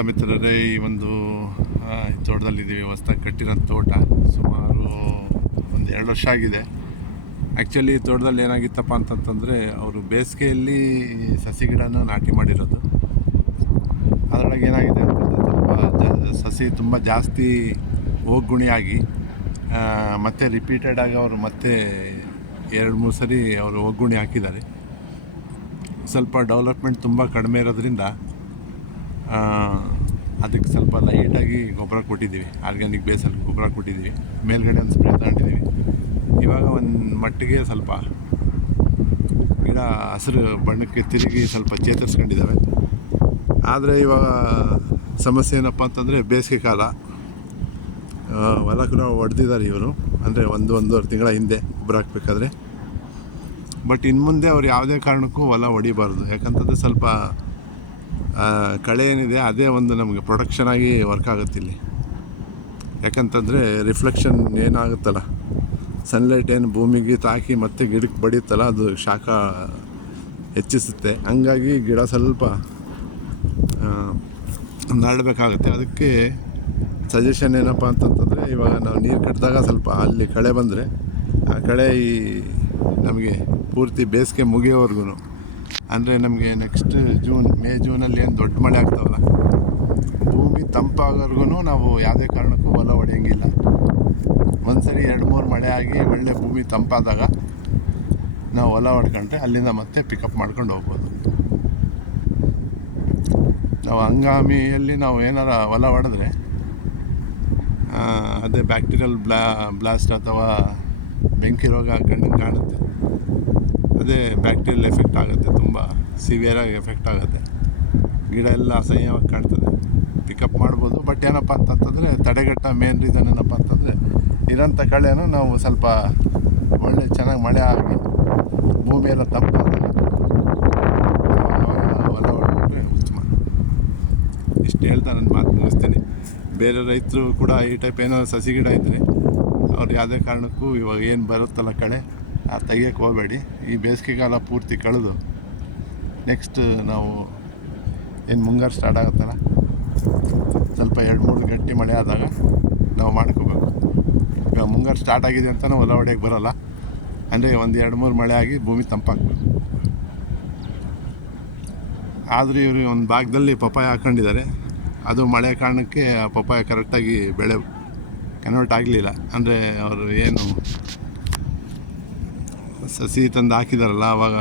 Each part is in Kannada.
ಮಿತ್ರರೇ, ಈ ಒಂದು ತೋಟದಲ್ಲಿದ್ದೀವಿ. ಹೊಸ್ದಾಗಿ ಕಟ್ಟಿರೋ ತೋಟ ಸುಮಾರು ಒಂದು 2 ವರ್ಷ ಆಗಿದೆ. ಆ್ಯಕ್ಚುಲಿ ತೋಟದಲ್ಲಿ ಏನಾಗಿತ್ತಪ್ಪ ಅಂತಂತಂದರೆ, ಅವರು ಬೇಸಿಗೆಯಲ್ಲಿ ಸಸಿ ಗಿಡನ ನಾಟಿ ಮಾಡಿರೋದು. ಅದರೊಳಗೆ ಏನಾಗಿದೆ ಅಂತಂದರೆ, ಸಸಿ ತುಂಬ ಜಾಸ್ತಿ ಹೋಗುಣಿಯಾಗಿ ಮತ್ತು ರಿಪೀಟೆಡಾಗಿ ಅವರು ಮತ್ತೆ 2-3 ಸರಿ ಅವರು ಹೋಗುಣಿ ಹಾಕಿದ್ದಾರೆ. ಸ್ವಲ್ಪ ಡೆವಲಪ್ಮೆಂಟ್ ತುಂಬ ಕಡಿಮೆ ಇರೋದ್ರಿಂದ ಅದಕ್ಕೆ ಸ್ವಲ್ಪ ಲೈಟಾಗಿ ಗೊಬ್ಬರ ಕೊಟ್ಟಿದ್ದೀವಿ. ಆರ್ಗ್ಯಾನಿಕ್ ಬೇಸಲ್ಲಿ ಗೊಬ್ಬರ ಕೊಟ್ಟಿದ್ದೀವಿ. ಮೇಲ್ಗಡೆ ಒಂದು ಸ್ಪ್ರೇ ತಗೊಂಡಿದ್ದೀವಿ. ಇವಾಗ ಒಂದು ಮಟ್ಟಿಗೆ ಸ್ವಲ್ಪ ಗಿಡ ಹಸಿರು ಬಣ್ಣಕ್ಕೆ ತಿರುಗಿ ಸ್ವಲ್ಪ ಚೇತರಿಸ್ಕೊಂಡಿದ್ದಾವೆ. ಆದರೆ ಇವಾಗ ಸಮಸ್ಯೆ ಏನಪ್ಪ ಅಂತಂದರೆ, ಬೇಸಿಗೆ ಕಾಲ, ಹೊಲ ಕೂಡ ಹೊಡೆದಿದ್ದಾರೆ ಇವರು. ಅಂದರೆ 1-1.5 ತಿಂಗಳ ಹಿಂದೆ ಗೊಬ್ಬರ ಹಾಕಬೇಕಾದ್ರೆ. ಬಟ್ ಇನ್ನು ಮುಂದೆ ಅವ್ರು ಯಾವುದೇ ಕಾರಣಕ್ಕೂ ಹೊಲ ಹೊಡಿಬಾರ್ದು. ಯಾಕಂತಂದರೆ ಸ್ವಲ್ಪ ಕಳೆ ಏನಿದೆ ಅದೇ ಒಂದು ನಮಗೆ ಪ್ರೊಡಕ್ಷನ್ ಆಗಿ ವರ್ಕ್ ಆಗುತ್ತೆ ಇಲ್ಲಿ. ಯಾಕಂತಂದರೆ ರಿಫ್ಲೆಕ್ಷನ್ ಏನಾಗುತ್ತಲ್ಲ, ಸನ್ಲೈಟ್ ಏನು ಭೂಮಿಗೆ ತಾಕಿ ಮತ್ತೆ ಗಿಡಕ್ಕೆ ಬಡಿಯುತ್ತಲ್ಲ, ಅದು ಶಾಖ ಹೆಚ್ಚಿಸುತ್ತೆ. ಹಂಗಾಗಿ ಗಿಡ ಸ್ವಲ್ಪ ನರಳಬೇಕಾಗುತ್ತೆ. ಅದಕ್ಕೆ ಸಜೆಷನ್ ಏನಪ್ಪ ಅಂತಂತಂದರೆ, ಇವಾಗ ನಾವು ನೀರು ಕಟ್ಟಿದಾಗ ಸ್ವಲ್ಪ ಅಲ್ಲಿ ಕಳೆ ಬಂದರೆ ಆ ಕಳೆ ನಮಗೆ ಪೂರ್ತಿ ಬೇಸಿಗೆ ಮುಗಿಯೋವರೆಗೂ, ಅಂದರೆ ನಮಗೆ ನೆಕ್ಸ್ಟ್ ಜೂನಲ್ಲಿ ಏನು ದೊಡ್ಡ ಮಳೆ ಆಗ್ತಾವಲ್ಲ, ಭೂಮಿ ತಂಪಾಗೋವರೆಗೂ ನಾವು ಯಾವುದೇ ಕಾರಣಕ್ಕೂ ಹೊಲ ಹೊಡೆಯೋಂಗಿಲ್ಲ. ಒಂದ್ಸರಿ 2-3 ಮಳೆ ಆಗಿ ಒಳ್ಳೆ ಭೂಮಿ ತಂಪಾದಾಗ ನಾವು ಹೊಲ ಹೊಡ್ಕೊಂಡ್ರೆ ಅಲ್ಲಿಂದ ಮತ್ತೆ ಪಿಕಪ್ ಮಾಡ್ಕೊಂಡು ಹೋಗ್ಬೋದು. ನಾವು ಹಂಗಾಮಿಯಲ್ಲಿ ನಾವು ಏನಾರ ಹೊಲ ಹೊಡೆದ್ರೆ ಅದೇ ಬ್ಯಾಕ್ಟೀರಿಯಲ್ ಬ್ಲಾಸ್ಟ್ ಅಥವಾ ಬೆಂಕಿ ರೋಗ ಕಣ್ಣಿಗೆ ಕಾಣುತ್ತೆ. ಅದೇ ಬ್ಯಾಕ್ಟೀರಿಯಲ್ ಎಫೆಕ್ಟ್ ಆಗುತ್ತೆ, ತುಂಬ ಸಿವಿಯರಾಗಿ ಎಫೆಕ್ಟ್ ಆಗುತ್ತೆ. ಗಿಡ ಎಲ್ಲ ಅಸಹ್ಯವಾಗಿ ಕಾಣ್ತದೆ. ಪಿಕಪ್ ಮಾಡ್ಬೋದು, ಬಟ್ ಏನಪ್ಪ ಅಂತಂತಂದರೆ ತಡೆಗಟ್ಟ ಮೇನ್ ರೀಸನ್ ಏನಪ್ಪ ಅಂತಂದರೆ, ಇರೋಂಥ ಕಳೆನೂ ನಾವು ಸ್ವಲ್ಪ ಒಳ್ಳೆ ಚೆನ್ನಾಗಿ ಮಳೆ ಆಗಿ ಭೂಮಿ ಎಲ್ಲ ತಂಪಾದಾಗ ಹೊಲ ಹೊಡ್ಕೊಂಡ್ರೆ ಉತ್ತಮ. ಇಷ್ಟು ಹೇಳ್ತಾ ನನ್ನ ಮಾತು ಮುಗಿಸ್ತೀನಿ. ಬೇರೆ ರೈತರು ಕೂಡ ಈ ಟೈಪ್ ಏನೋ ಸಸಿ ಗಿಡ ಇದ್ದರೆ ಅವ್ರು ಯಾವುದೇ ಕಾರಣಕ್ಕೂ ಇವಾಗ ಏನು ಬರುತ್ತಲ್ಲ ಕಳೆ, ತೆಗಿಯೋಕ್ಕೆ ಹೋಗಬೇಡಿ. ಈ ಬೇಸಿಗೆಗಾಲ ಪೂರ್ತಿ ಕಳೆದು ನೆಕ್ಸ್ಟ್ ನಾವು ಏನು ಮುಂಗಾರು ಸ್ಟಾರ್ಟ್ ಆಗುತ್ತಲ್ಲ, ಸ್ವಲ್ಪ 2-3 ಗಂಟೆ ಮಳೆ ಆದಾಗ ನಾವು ಮಾಡ್ಕೋಬೇಕು. ಇವಾಗ ಮುಂಗಾರು ಸ್ಟಾರ್ಟ್ ಆಗಿದೆ ಅಂತಲೂ ಹೊಲ ಹೊಡೆಯೋಕ್ಕೆ ಬರೋಲ್ಲ. ಅಂದರೆ ಒಂದು 2-3 ಮಳೆ ಆಗಿ ಭೂಮಿ ತಂಪಾಗಬೇಕು. ಆದರೆ ಇವರು ಒಂದು ಭಾಗದಲ್ಲಿ ಪಪ್ಪಾಯ ಹಾಕ್ಕೊಂಡಿದ್ದಾರೆ. ಅದು ಮಳೆ ಕಾರಣಕ್ಕೆ ಆ ಪಪ್ಪಾಯ ಕರೆಕ್ಟಾಗಿ ಬೆಳೆ ಕನ್ವರ್ಟ್ ಆಗಲಿಲ್ಲ. ಅಂದರೆ ಅವರು ಏನು ಸಸಿ ತಂದು ಹಾಕಿದಾರಲ್ಲ, ಆವಾಗ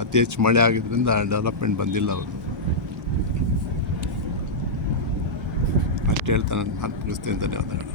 ಅತಿ ಹೆಚ್ಚು ಮಳೆ ಆಗಿದ್ದರಿಂದ ಡೆವಲಪ್ಮೆಂಟ್ ಬಂದಿಲ್ಲ ಅವರು. ಅಷ್ಟು ಹೇಳ್ತಾ ನಾನು ಮುಗಿಸ್ತೇನೆ. ಧನ್ಯವಾದಗಳು.